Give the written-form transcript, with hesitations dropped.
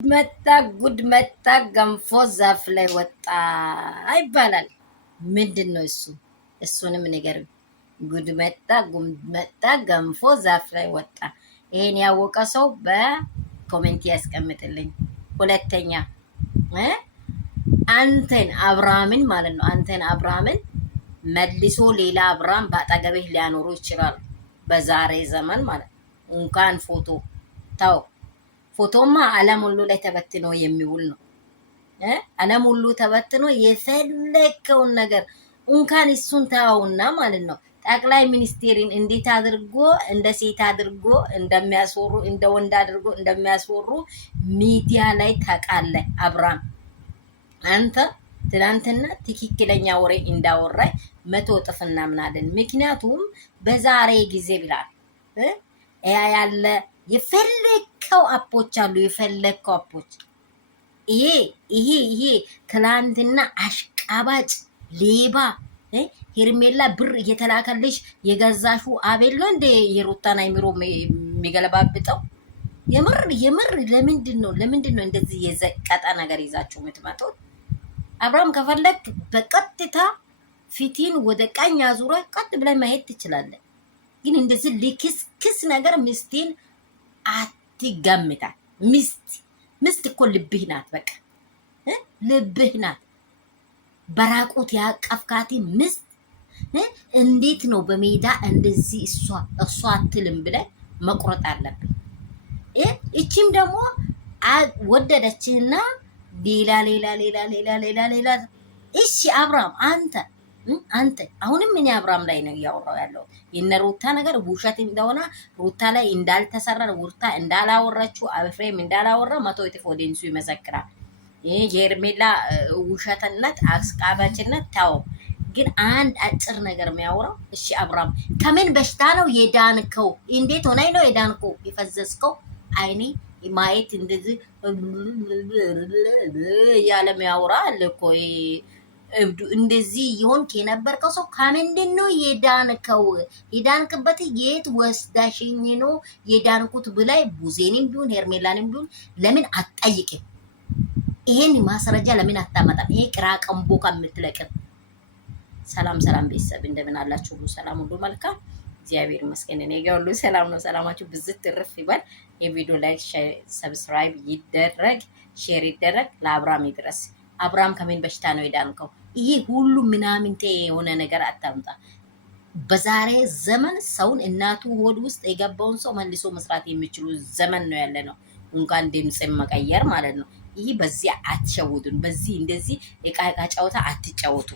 መጣ ጉድ መጣ ገንፎ ዛፍ ላይ ወጣ ይባላል። ምንድን ነው እሱ? እሱንም ንገር። ጉድ መጣ ጉድ መጣ ገንፎ ዛፍ ላይ ወጣ። ይሄን ያወቀ ሰው በኮሜንት ያስቀምጥልኝ። ሁለተኛ አንተን አብርሃምን ማለት ነው። አንተን አብርሃምን መልሶ ሌላ አብርሃም በአጠገብህ ሊያኖሩ ይችላል። በዛሬ ዘመን ማለት እንኳን ፎቶ ተው። ፎቶማ ዓለም ሁሉ ላይ ተበትኖ የሚውል ነው። ዓለም ሁሉ ተበትኖ የፈለከውን ነገር እንኳን እሱን ተውና ማለት ነው። ጠቅላይ ሚኒስቴርን እንዴት አድርጎ እንደ ሴት አድርጎ እንደሚያስወሩ እንደ ወንድ አድርጎ እንደሚያስወሩ ሚዲያ ላይ ታውቃለህ። አብርሃም አንተ ትናንትና ትክክለኛ ወሬ እንዳወራይ 100 እጥፍ እናምናለን። ምክንያቱም በዛሬ ጊዜ ብላል ያለ የፈለከው አፖች አሉ። የፈለከው አፖች ይሄ ትላንትና አሽቃባጭ ሌባ ሄርሜላ ብር እየተላከልሽ የገዛሹ አቤል ነው እንደ የሩታን አይምሮ የሚገለባብጠው? የምር ለምንድን ነው እንደዚህ የዘቀጠ ነገር ይዛችሁ የምትመጡት? አብርሃም ከፈለክ በቀጥታ ፊቲን ወደ ቀኝ አዙረ ቀጥ ብላይ ማየት ትችላለህ። ግን እንደዚህ ልክስክስ ነገር ሚስቴን አትገምታ። ሚስት እኮ ልብህ ናት። በቃ ልብህ ናት። በራቁት ያቀፍካቲ ሚስት እንዴት ነው በሜዳ እንደዚህ እሷ አትልም ብለህ መቁረጥ አለብን። እቺም ደግሞ ወደደችና ሌላ እሺ አብርሃም አንተ አሁንም እኔ አብርሃም ላይ ነው እያወራው ያለው። የነ ሩታ ነገር ውሸት እንደሆነ ሩታ ላይ እንዳልተሰራ ሩታ እንዳላወራችሁ ኤፍሬም እንዳላወራ 100 እጥፍ ኦዲየንሱ ይመሰክራል። ይሄ ሄርሜላ ውሸትነት አስቃባችነት ታው። ግን አንድ አጭር ነገር የሚያወራው እሺ አብርሃም ከምን በሽታ ነው የዳንከው? እንዴት ሆነኝ ነው የዳንከው? የፈዘዝከው አይኔ ማየት እንደዚህ ያለ የሚያወራ አለ እኮ እንደዚህ ይሆንክ የነበርከው ሰው ከምንድን ነው የዳንከው? የዳንክበት የት ወስዳሽኝ ነው የዳንኩት ብላይ ቡዜንም ቢሆን ሄርሜላንም ቢሆን ለምን አትጠይቅም? ይሄን ማስረጃ ለምን አታመጣም? ይሄ ቅራቀምቦ ከምትለቅም። ሰላም ቤተሰብ እንደምን አላችሁ? ሁሉ ሰላም፣ ሁሉ መልካም፣ እግዚአብሔር ይመስገን። እኔ ጋር ሁሉ ሰላም ነው። ሰላማችሁ ብዝት ትርፍ ይበል። የቪዲዮ ላይክ፣ ሰብስክራይብ ይደረግ፣ ሼር ይደረግ፣ ለአብርሃም ይድረስ። አብርሃም ከምን በሽታ ነው የዳንከው? ይሄ ሁሉ ምናምንቴ የሆነ ነገር አታምጣ። በዛሬ ዘመን ሰውን እናቱ ሆድ ውስጥ የገባውን ሰው መልሶ መስራት የሚችሉ ዘመን ነው ያለ ነው። እንኳን ድምፅን መቀየር ማለት ነው። ይህ በዚህ አትሸውዱን። በዚህ እንደዚህ እቃ ጨዋታ አትጫወቱ።